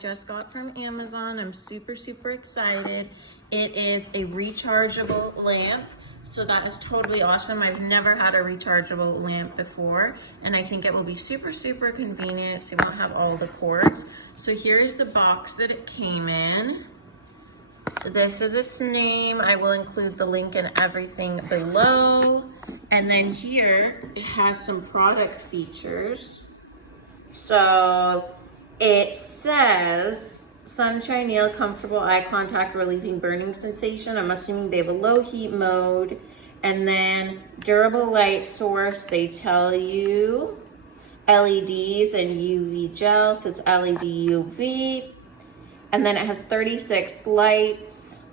just got from Amazon. I'm super, super excited. It is a rechargeable lamp. So that is totally awesome. I've never had a rechargeable lamp before, and I think it will be super, super convenient. So you won't have all the cords. So here's the box that it came in. This is its name. I will include the link and everything below. And then here it has some product features. So it says sunshine nail, comfortable eye contact, relieving burning sensation. I'm assuming they have a low heat mode. And then durable light source, they tell you LEDs and UV gel, so it's LED UV. And then it has 36 lights,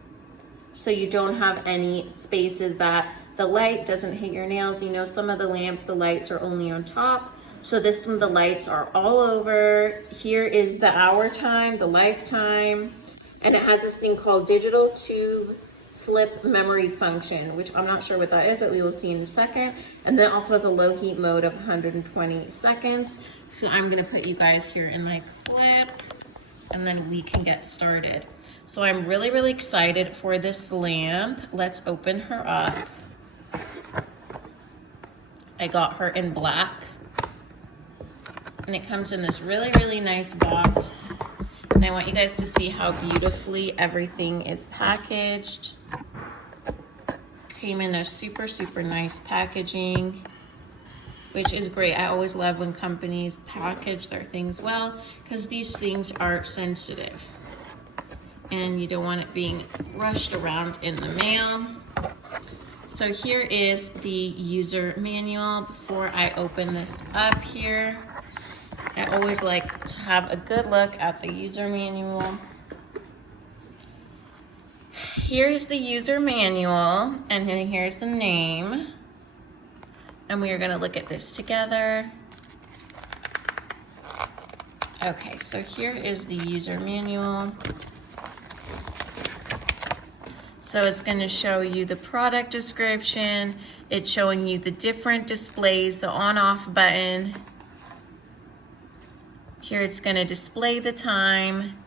so you don't have any spaces that the light doesn't hit your nails. You know, some of the lamps, the lights are only on top. So this one, the lights are all over. Here is the hour time, the lifetime, and it has this thing called digital tube flip memory function, which I'm not sure what that is, but we will see in a second. And then it also has a low heat mode of 120 seconds. So I'm gonna put you guys here in my clip, and then we can get started. So I'm really, really excited for this lamp. Let's open her up. I got her in black. And it comes in this really, really nice box. And I want you guys to see how beautifully everything is packaged. Came in a super, super nice packaging, which is great. I always love when companies package their things well, because these things are sensitive. And you don't want it being rushed around in the mail. So here is the user manual. Before I open this up here, I always like to have a good look at the user manual. Here's the user manual, and then here's the name. And we are gonna look at this together. Okay, so here is the user manual. So it's gonna show you the product description. It's showing you the different displays, the on-off button. Here it's gonna display the time.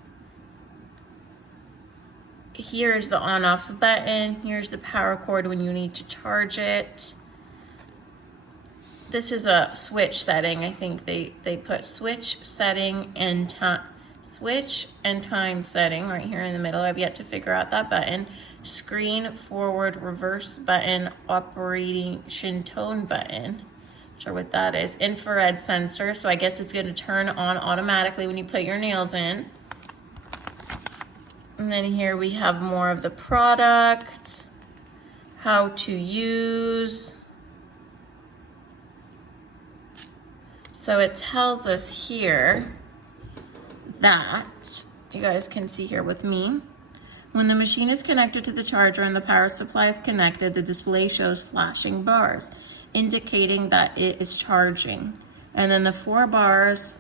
Here's the on-off button. Here's the power cord when you need to charge it. This is a switch setting. I think they put switch setting and time. Switch and time setting right here in the middle. I've yet to figure out that button. Screen forward reverse button, operation tone button. Not sure what that is. Infrared sensor, so I guess it's gonna turn on automatically when you put your nails in. And then here we have more of the product, how to use. So it tells us here that, you guys can see here with me, when the machine is connected to the charger and the power supply is connected, the display shows flashing bars, indicating that it is charging. And then the four bars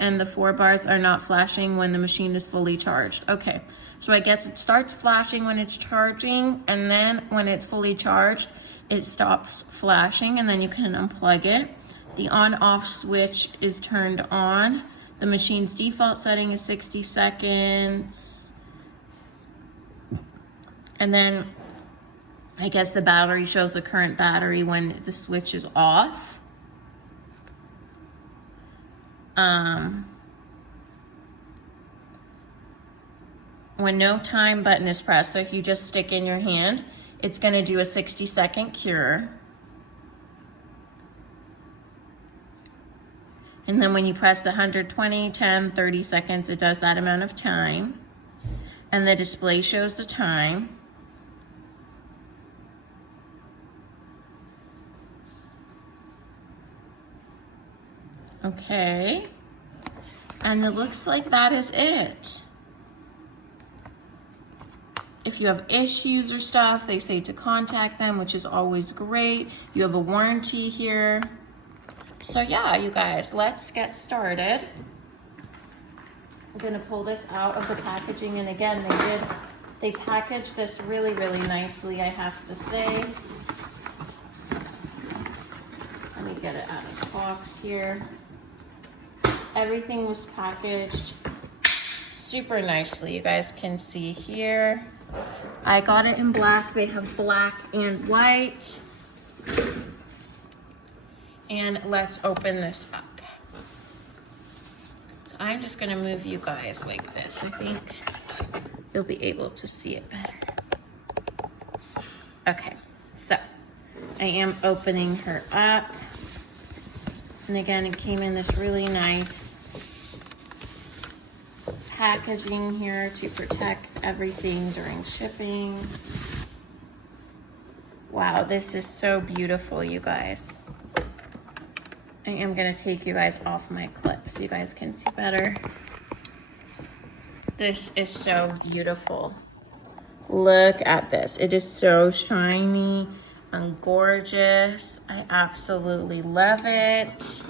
are not flashing when the machine is fully charged. Okay, so I guess it starts flashing when it's charging, and then when it's fully charged, it stops flashing, and then you can unplug it. The on-off switch is turned on. The machine's default setting is 60 seconds. And then I guess the battery shows the current battery when the switch is off. When no time button is pressed, so if you just stick in your hand, it's gonna do a 60-second cure. And then when you press the 120, 10, 30 seconds, it does that amount of time. And the display shows the time. Okay. And it looks like that is it. If you have issues or stuff, they say to contact them, which is always great. You have a warranty here. So yeah, you guys, let's get started. I'm gonna pull this out of the packaging, and again, they packaged this really, really nicely, I have to say. Let me get it out of the box here. Everything was packaged super nicely. You guys can see here. I got it in black. They have black and white. And let's open this up. So I'm just gonna move you guys like this. I think you'll be able to see it better. Okay, so I am opening her up. And again, it came in this really nice packaging here to protect everything during shipping. Wow, this is so beautiful, you guys. I am gonna take you guys off my clip so you guys can see better. This is so beautiful. Look at this. It is so shiny and gorgeous. I absolutely love it.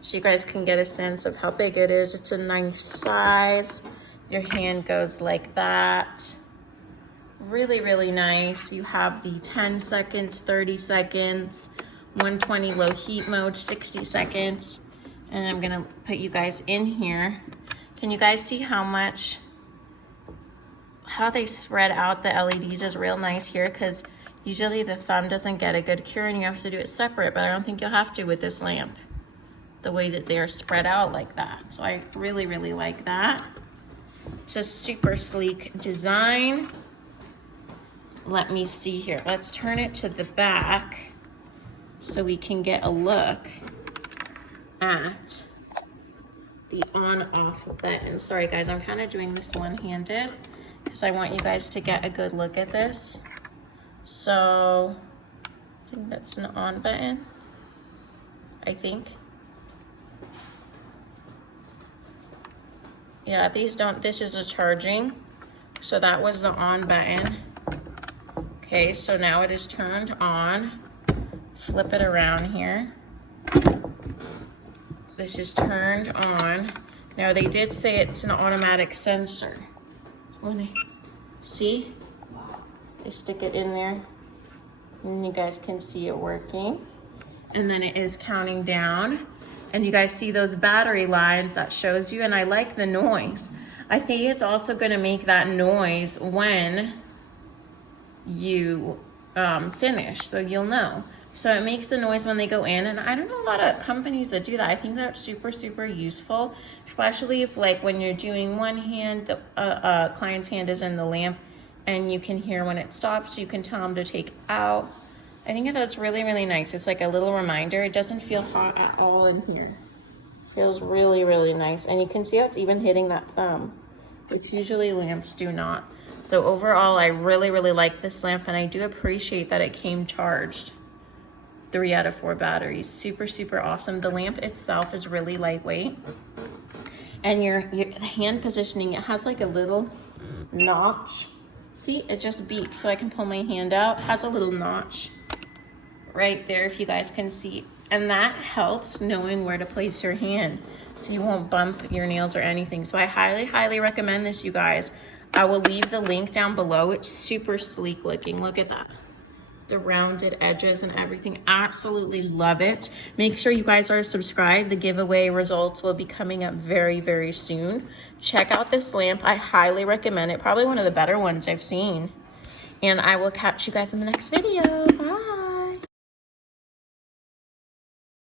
So you guys can get a sense of how big it is. It's a nice size. Your hand goes like that. Really, really nice. You have the 10 seconds, 30 seconds, 120 low heat mode, 60 seconds. And I'm gonna put you guys in here. Can you guys see how they spread out the LEDs is real nice here, because usually the thumb doesn't get a good cure and you have to do it separate, but I don't think you'll have to with this lamp, the way that they are spread out like that. So I really, really like that. It's a super sleek design. Let me see here. Let's turn it to the back so we can get a look at the on-off button. Sorry guys, I'm kind of doing this one-handed because I want you guys to get a good look at this. So I think that's an on button, I think. Yeah, this is a charging. So that was the on button. Okay, so now it is turned on. Flip it around here. This is turned on. Now they did say it's an automatic sensor. See? I stick it in there and you guys can see it working. And then it is counting down. And you guys see those battery lines that shows you, and I like the noise. I think it's also gonna make that noise when you finish, so you'll know. So it makes the noise when they go in, and I don't know a lot of companies that do that. I think that's super, super useful, especially if like when you're doing one hand, the client's hand is in the lamp, and you can hear when it stops, so you can tell them to take out. I think that's really, really nice. It's like a little reminder. It doesn't feel hot at all in here. Feels really, really nice. And you can see how it's even hitting that thumb, which usually lamps do not. So overall, I really, really like this lamp, and I do appreciate that it came charged. 3 out of 4 batteries. Super, super awesome. The lamp itself is really lightweight. And your hand positioning, it has like a little notch. See, it just beeps, so I can pull my hand out. It has a little notch right there, if you guys can see. And that helps knowing where to place your hand, so you won't bump your nails or anything. So I highly, highly recommend this, you guys. I will leave the link down below. It's super sleek looking. Look at that. The rounded edges and everything. Absolutely love it. Make sure you guys are subscribed. The giveaway results will be coming up very, very soon. Check out this lamp. I highly recommend it. Probably one of the better ones I've seen. And I will catch you guys in the next video. Bye.